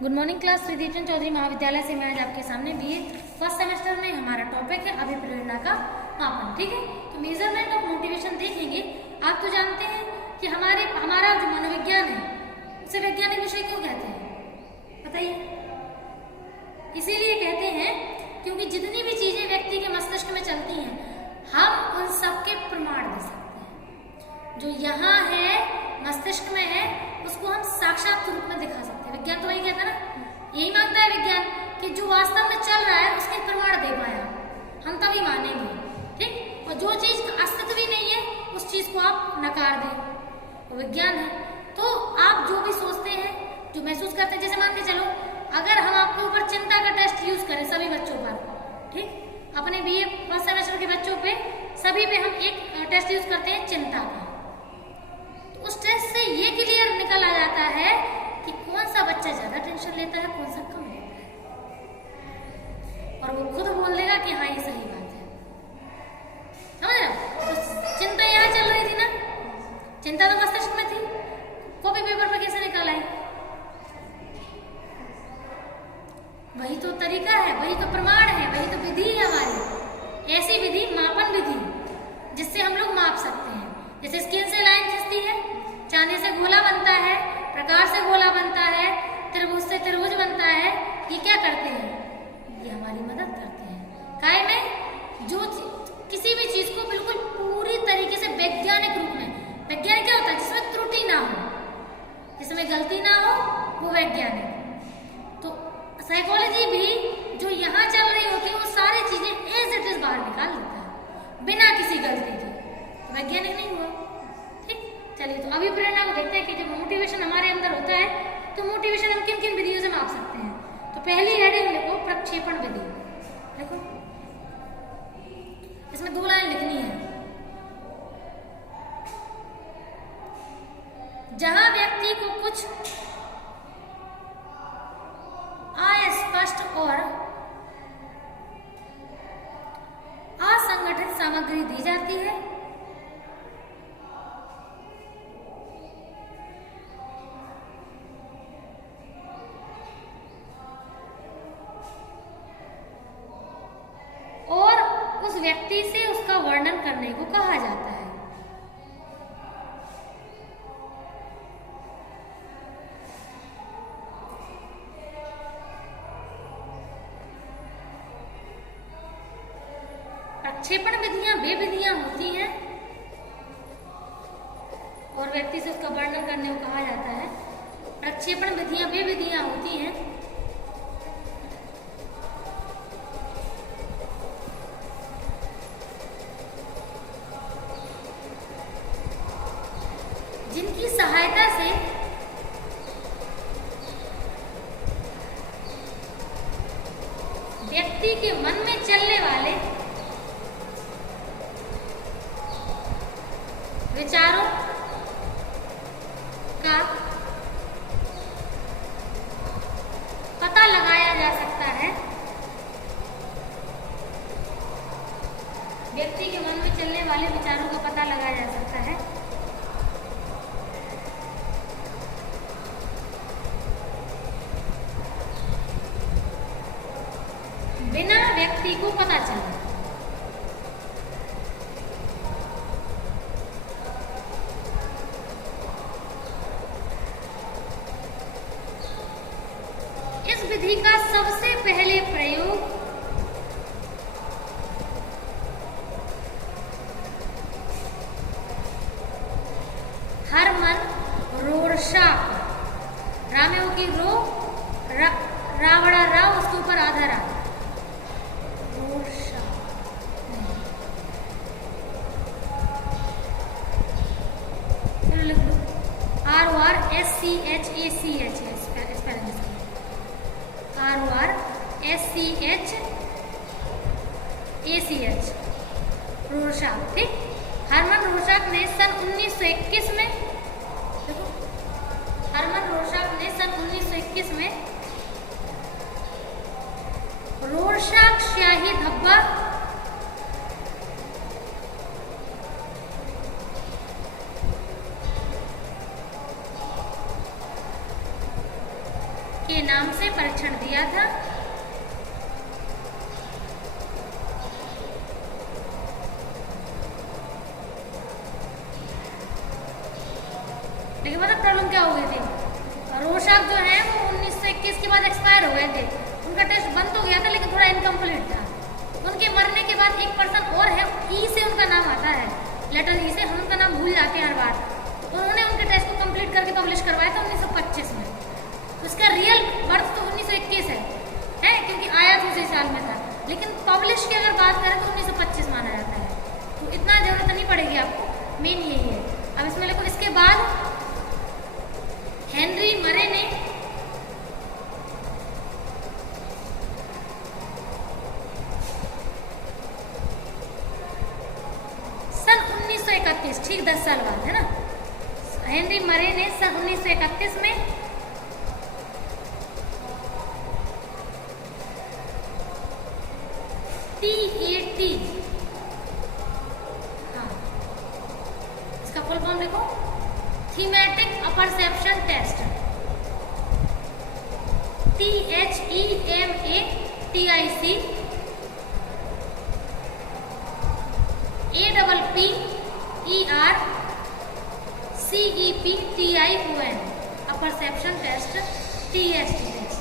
Good morning class. Shri Deepchand Chaudhary महाविद्यालय से मैं आज आपके सामने बीए फर्स्ट सेमेस्टर में हमारा टॉपिक है अभिप्रेरणा का मापन। ठीक है, तो मेजरमेंट ऑफ मोटिवेशन देखेंगे। आप तो जानते हैं कि हमारा जो मनोविज्ञान है उसे वैज्ञानिक विषय क्यों कहते हैं, बताइए। इसीलिए कहते हैं क्योंकि जितनी भी चीजें व्यक्ति के मस्तिष्क में चलती हैं हम उन सबके प्रमाण दे सकते हैं। जो यहाँ है मस्तिष्क में है उसको हम साक्षात रूप में दिखा सकते हैं। विज्ञान तो वही कहता है ना, यही मानता है विज्ञान कि जो वास्तव में चल रहा है उसके प्रमाण दे पाया हम तभी मानेंगे। ठीक, और जो चीज का अस्तित्व ही नहीं है उस चीज को आप नकार दें, वो विज्ञान है। तो आप जो भी सोचते हैं, जो महसूस करते हैं, जैसे मान के चलो अगर हम आपके ऊपर चिंता का टेस्ट यूज करें सभी बच्चों पर, ठीक, अपने बीए फर्स्ट सेमेस्टर के बच्चों पे सभी पे हम एक टेस्ट यूज करते हैं चिंता का, तो उस टेस्ट से ये क्लियर निकल आ जाता है कि कौन सा बच्चा ज्यादा टेंशन लेता है, कौन सा कम लेता है, और वो खुद बोल देगा कि हाँ ये सही बात है। समझ रहे हो? तो चिंता यहाँ चल रही थी ना, चिंता तो मस्तिष्क में थी, कॉपी पेपर पर कैसे निकल आई? वही तो तरीका है, वही तो प्रमाण है, वही तो विधि है हमारी। ऐसी विधि मापन विधि जिससे हम लोग माप सकते हैं। जैसे स्केल से लाइन खींचती है, चांदी से गोला बनता है, प्रकाश से गोला बनता है, त्रिभुज से त्रिभुज बनता है। ये क्या करते हैं? ये हमारी मदद करते हैं। काय में जो किसी भी चीज को बिल्कुल पूरी तरीके से वैज्ञानिक रूप में, वैज्ञानिक क्या होता है? जिसमें त्रुटि ना हो, जिसमें गलती ना हो, वो वैज्ञानिक। तो साइकोलॉजी भी जो यहाँ चल रही होती है वो सारी चीजें एज इट इज बाहर निकाल देता है बिना किसी गलती के, तो वैज्ञानिक नहीं हुआ। ठीक, चलिए तो अभिप्रेरणा को देखते हैं कि जब मोटिवेशन हमारे अंदर होता है तो मोटिवेशन हम किन किन विधियों से माप सकते हैं। तो पहली हेडिंग लिखो प्रक्षेपण विधि। देखो इसमें 2 लाइन लिखनी है। जहां व्यक्ति को कुछ अस्पष्ट और असंगठित सामग्री दी जाती है और उस व्यक्ति से उसका वर्णन करने को कहा जाता है। प्रक्षेपण विधियां वे विधियां होती हैं और व्यक्ति से उसका वर्णन करने को कहा जाता है। प्रक्षेपण विधियां वे विधियां होती हैं जिनकी सहायता से व्यक्ति के मन में चलने वाले विचारों का पता लगाया जा सकता है। व्यक्ति के मन में चलने वाले विचारों का पता लगाया जा सकता है बिना व्यक्ति को पता चले। इस विधि का सबसे पहले प्रयोग हरमन रोरशाक, रामेव की रो, रावड़ा राव, उसके ऊपर आधा रा, RORSCHACH रोरशाक। ठीक, हरमन रोरशाक ने सन 1921 में, देखो हरमन रोरशाक ने सन 1921 में रोरशाक स्याही धब्बा के के नाम से परीक्षण दिया था। लेकिन मतलब प्रॉब्लम क्या हो गई थी, रोशाक जो है वो 1921 के बाद एक्सपायर हो गए थे। उनका टेस्ट बंद तो गया था लेकिन थोड़ा इनकम्प्लीट था। उनके मरने के बाद एक पर्सन और है, ई से उनका नाम आता है, लेटर ई से, हम उनका नाम भूल जाते हैं हर बार। तो उन्होंने उनके टेस्ट को कंप्लीट करके पब्लिश करवाया था 1925 में। तो इसका रियल बर्थ तो 1921 है क्योंकि आया तो उसी साल में था, लेकिन पब्लिश की अगर बात करें तो 1925 माना जाता है। तो इतना जरूरत नहीं पड़ेगी आपको, मेन यही है। अब इसमें लिखो, इसके बाद हेनरी मरे ने सन 1931, ठीक 10 साल बाद है ना, हेनरी मरे ने सन 1931 में TAT, हाँ इसका फुल फॉर्म लिखो, thematic apperception test, THEMATIC APPERCEPTION, apperception test, TST test,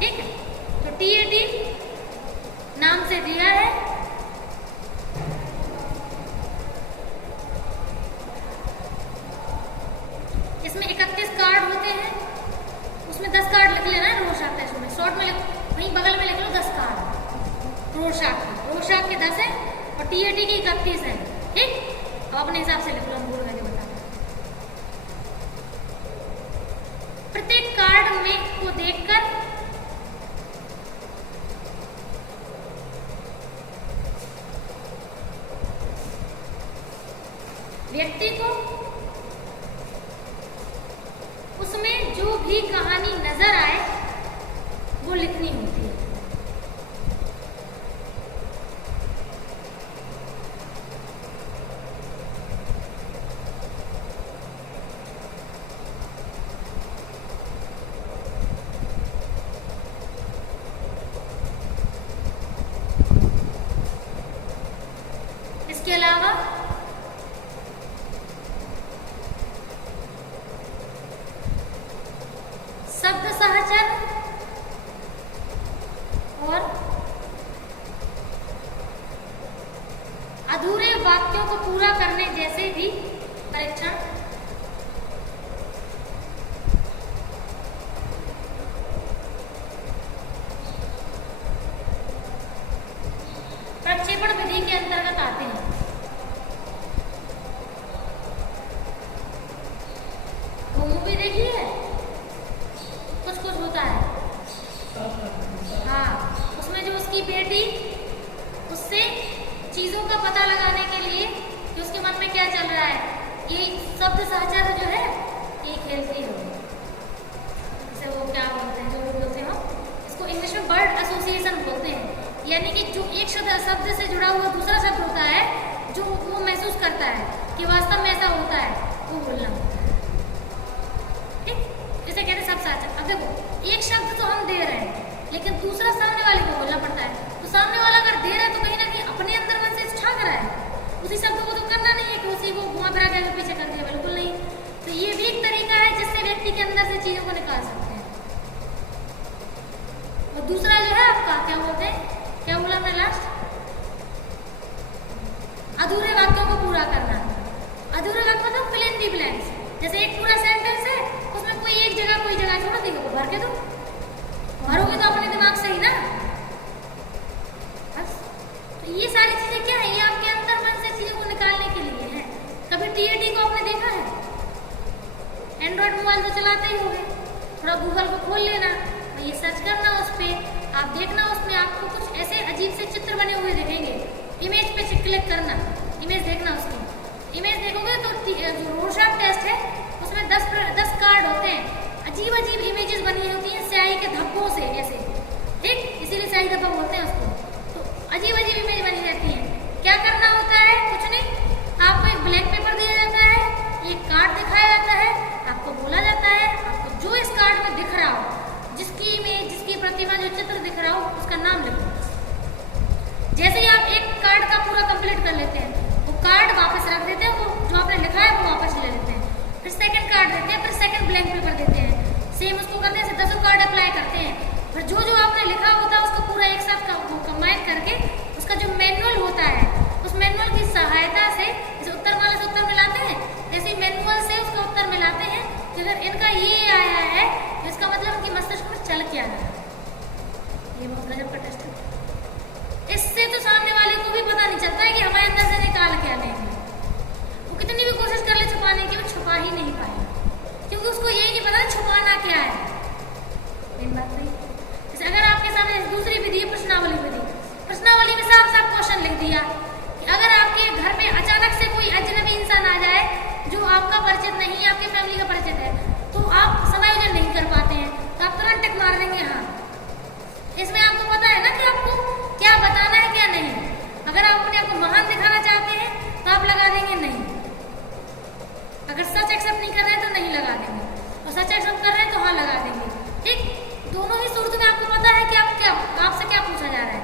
ठीक है। तो TAT नाम से दिया है। इसमें 31 कार्ड होते हैं, उसमें 10 कार्ड लिख लेना है रोशाक टेस्ट में, शॉर्ट में वहीं बगल में लिख लो 10 कार्ड रोशाक के 10 है और TAT की 31 है, ठीक। अब अपने हिसाब से लिख लो, हम बोल करके बता। प्रत्येक कार्ड में को देखकर व्यक्ति को उसमें जो भी कहानी नजर आए वो लिखनी होती है। इसके अलावा शब्द सहचर और अधूरे वाक्यों को पूरा करने जैसे भी परीक्षण प्रक्षेपण विधि के अंतर्गत आते हैं। वो मूवी देखी है, कुछ होता है, हाँ उसमें जो उसकी बेटी उससे चीजों का पता लगाने के लिए कि उसके मन में क्या चल रहा है, ये शब्द सहचर जो है ये खेलती हो, इसे वो क्या बोलते हैं, जो भी बोलते हो, इसको इंग्लिश में वर्ड एसोसिएशन बोलते हैं। यानी कि जो एक शब्द से जुड़ा हुआ दूसरा शब्द होता है, जो वो महसूस करता है कि वास्तव में ऐसा होता है, वो बोलना होता है, ठीक। इसे कहते हैं शब्द सहचर। अब देखो, एक शब्द तो हम दे रहे हैं लेकिन दूसरा सामने वाले को बोलना पड़ता है। तो सामने वाला अगर दे रहा है तो कहीं ना कहीं अपने अंदर मन से झांक रहा है, उसी शब्द को तो करना नहीं है कि उसी को घुमा फिरा के पीछे कर दिया, बिल्कुल नहीं। तो ये भी एक तरीका है जिससे व्यक्ति के अंदर से चीजों को निकाल सकते हैं। और दूसरा जो है आपका क्या बोलते हैं, क्या बोला हमने लास्ट, अधूरे वाक्यों को पूरा करना। अधूरे वाक्य मतलब फिल इन द ब्लैंक्स। जैसे एक पूरा सेंटेंस है, उसमें कोई जगह छोड़ दी, वो भर के दो, भरोगे तो अपने दिमाग से ही ना। बस तो ये सारी चीजें क्या है, ये आपके अंतर मन से चीजों को निकालने के लिए है। कभी TAT को आपने देखा है, एंड्रॉइड मोबाइल तो चलाते ही होंगे, थोड़ा गूगल को खोल लेना, ये सर्च करना, उस पर आप देखना, उसमें आपको कुछ ऐसे अजीब से चित्र बने हुए दिखेंगे। इमेज पे क्लिक करना, इमेज देखना, उसकी इमेज देखोगे तो जो रोशाक टेस्ट है उसमें 10 कार्ड होते हैं, अजीब इमेजेस बनी होती हैं स्याही के धब्बों से ऐसे, ठीक, इसीलिए स्याही धब्बा बोलते हैं उसको। तो अजीब इमेज बनी रहती है। क्या करना होता है, कुछ नहीं, आपको एक ब्लैंक पेपर दिया जाता है, एक कार्ड दिखाया जाता है, आपको बोला जाता है, आपको जो इस कार्ड में दिख रहा हो, जिसकी पीपीटी में जो चित्र दिख रहा हो उसका नाम लिखो। जैसे ही आप एक कार्ड का पूरा कंप्लीट कर लेते हैं, वो कार्ड वापस रख देते हैं, वो जो आपने लिखा है वो वापस ले लेते हैं, फिर सेकंड कार्ड देते हैं, फिर सेकंड ब्लैंक पेपर देते हैं, सेम उसको करते हैं, 10 कार्ड अप्लाई करते हैं, फिर जो जो आपने लिखा होता है उसको पूरा एक साथ कंबाइन करके उसका जो मैनुअल होता है, उस मैनुअल की सहायता से जैसे उत्तरमाला से उत्तर मिलाते हैं, ऐसे मैनुअल से उसका उत्तर मिलाते हैं कि अगर इनका ये आया है इसका मतलब उनकी मस्तिष्क में चल के आना है। ये बहुत गजब का टेस्ट है। इससे तो सामने वाले को भी पता नहीं चलता है कि हमारे अंदर से निकाल के आने हैं। वो कितनी भी कोशिश कर ले छुपाने की, वो छुपा ही नहीं पाएगा, क्योंकि उसको यही नहीं पता छुपाना क्या है। मेन बात नहीं। जैसे अगर आपके सामने दूसरी विधि है प्रश्नावली विधि, प्रश्नावली में साफ साफ क्वेश्चन लिख दिया कि अगर आपके घर में अचानक से कोई अजनबी इंसान आ जाए जो आपका परिचित नहीं है, आपके फैमिली का परिचित है, तो आप समायोजन नहीं कर पाते हैं, तो आप तुरंत टिक मार देंगे हाँ। इसमें आपको पता है ना कि आपको क्या बताना है क्या नहीं। अगर आप अपने आप को महान दिखाना चाहते हैं तो आप लगा देंगे नहीं, अगर सच एक्सेप्ट नहीं कर रहे हैं तो नहीं लगा देंगे, और सच एक्सेप्ट कर रहे हैं तो हाँ लगा देंगे। ठीक, दोनों ही सूरत में आपको पता है कि आपसे क्या पूछा जा रहा है।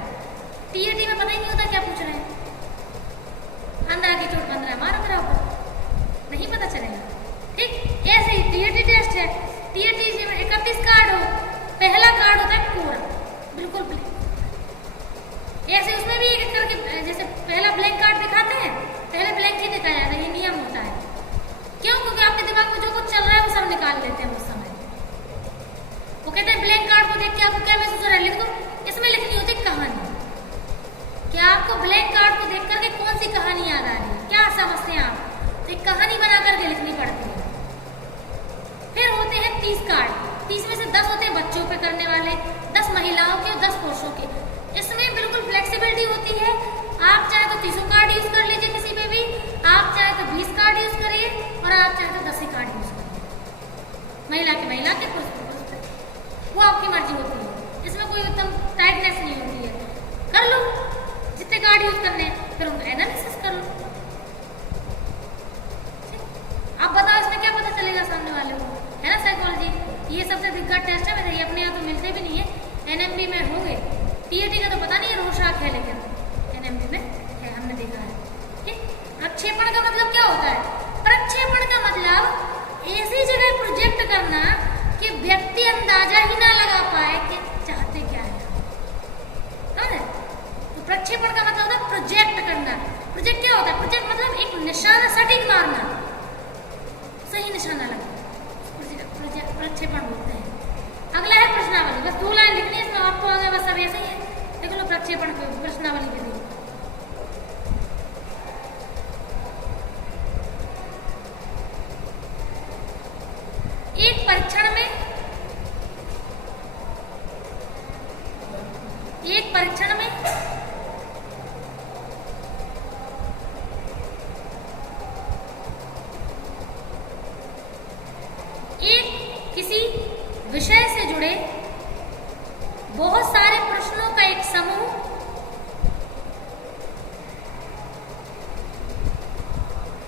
टीएटी में पता ही नहीं होता क्या पूछ रहे हैं, अंधा की चोट 15 मारो मेरा ऊपर, नहीं पता चलेगा। ठीक, ऐसे ही टीएटी टेस्ट है। टीएटी में 31 कार्ड हो, पहला कार्ड होता है पूरा बिल्कुल ब्लैंक, ऐसे उसमें भी एक करके जैसे पहला ब्लैंक कार्ड दिखाते हैं, पहले ब्लैंक ही दिखाया जाता है, ये नियम होता है। क्यों? क्योंकि आपके दिमाग में जो कुछ चल रहा है वो सब निकाल लेते हैं उस समय। वो कहते हैं ब्लैंक कार्ड को देख के आपको क्या महसूस हो रहा है, लिख दो। इसमें लिखनी होती कहानी, क्या आपको ब्लैंक कार्ड को देख करके कौन सी कहानी याद आ रही है, क्या समझते हैं आप, तो एक कहानी बना करके लिखनी पड़ती है। फिर होते हैं 30 कार्ड, 30 में से 10 होते हैं बच्चों पे करने वाले, 10 महिलाओं के और 10 पुरुषों के। इसमें बिल्कुल फ्लेक्सिबिलिटी होती है, आप चाहे तो 30 कार्ड यूज कर लीजिए किसी पे भी, आप चाहे तो 20 कार्ड यूज करिए, और आप चाहे तो 10 ही कार्ड यूज करिए। महिला के पुरुष के वो आपकी मर्जी होती है, इसमें कोई एकदम टाइटनेस नहीं होती है। कर लो जितने कार्ड यूज करने हैं, फिर उनका एनालिसिस कर लो। आप बताओ इसमें क्या पता चलेगा सामने वाले को, है ना साइकोलॉजी। ये सबसे दिक्कत टेस्ट है, वैसे ये अपने यहाँ तो मिलते भी नहीं है, एनएमपी में होंगे, टीएटी का तो पता नहीं है, रोशाक है लेकिन एनएमपी में है, हमने देखा है। ठीक, प्रक्षेपण का मतलब क्या होता है? प्रक्षेपण का मतलब ऐसी जगह प्रोजेक्ट करना कि व्यक्ति अंदाजा ही ना लगा पाए कि चाहते क्या है। तो प्रक्षेपण का मतलब होता है प्रोजेक्ट करना। प्रोजेक्ट क्या होता है? प्रोजेक्ट मतलब एक निशाना सटीक मारना, सही निशाना लगा, प्रक्षेपण बोलते हैं। अगला है प्रश्नावली, बस 2 लाइन लिखनी है इसमें, आपको आगे बस सब ऐसे ही है। देख लो प्रक्षेपण प्रश्नावली के लिए एक परीक्षण में किसी विषय से जुड़े बहुत सारे प्रश्नों का एक समूह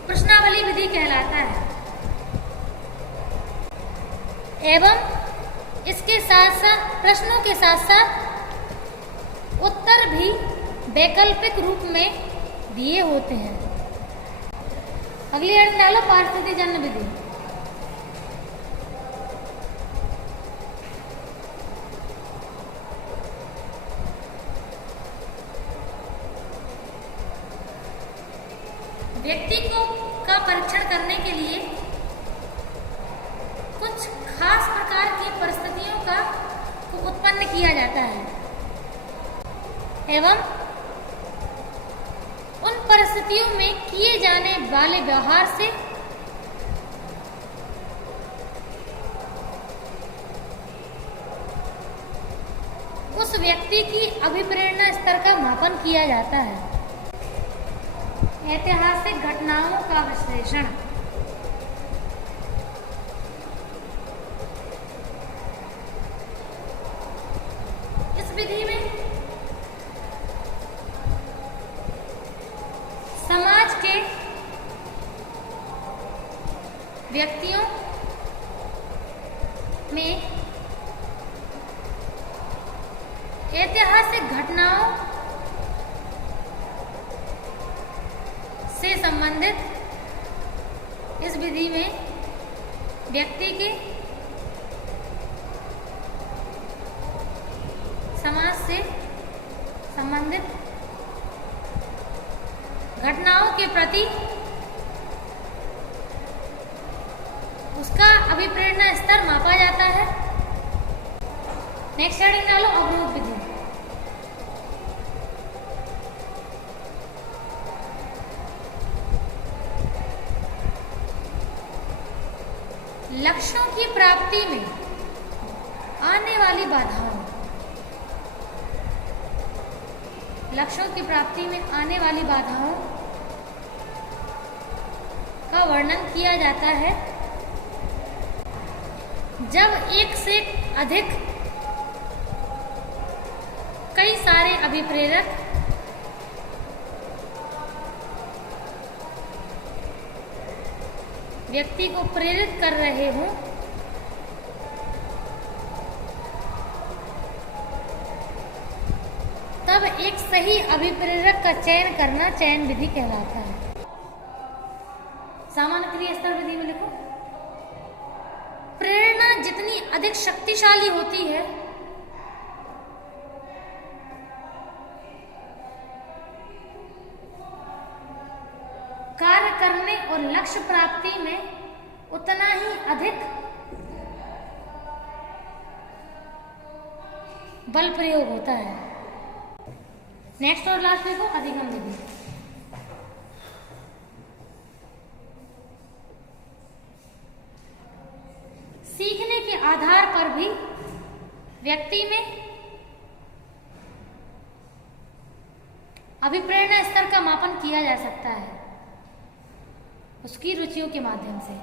प्रश्नावली विधि कहलाता है, एवं इसके साथ साथ प्रश्नों के साथ साथ उत्तर भी वैकल्पिक रूप में दिए होते हैं। अगली लाइन डालो, पारिस्थितिकी जन्य विधि। व्यक्ति का परीक्षण करने के लिए कुछ खास प्रकार की परिस्थितियों को उत्पन्न किया जाता है, एवं उन परिस्थितियों में किए जाने वाले व्यवहार से उस व्यक्ति की अभिप्रेरणा स्तर का मापन किया जाता है। ऐतिहासिक घटनाओं का विश्लेषण। इस विधि में समाज के व्यक्तियों में ऐतिहासिक घटनाओं से संबंधित इस विधि में व्यक्ति के समाज से संबंधित घटनाओं के प्रति उसका अभिप्रेरणा स्तर मापा जाता है। नेक्स्ट हेडिंग डालो, अवरोध विधि। लक्ष्यों की प्राप्ति में आने वाली बाधाओं, लक्ष्यों की प्राप्ति में आने वाली बाधाओं का वर्णन किया जाता है जब एक से अधिक कई सारे अभिप्रेरक व्यक्ति को प्रेरित कर रहे हों तब एक सही अभिप्रेरक का चयन करना चयन विधि कहलाता है। सामान्य क्रिया स्तर विधि में लिखो, प्रेरणा जितनी अधिक शक्तिशाली होती है कार्य करने और लक्ष्य प्राप्ति में उतना ही अधिक बल प्रयोग होता है। नेक्स्ट और लास्ट देखो, अधिगम विधि। सीखने के आधार पर भी व्यक्ति में अभिप्रेरणा स्तर का मापन किया जा सकता है उसकी रुचियों के माध्यम से।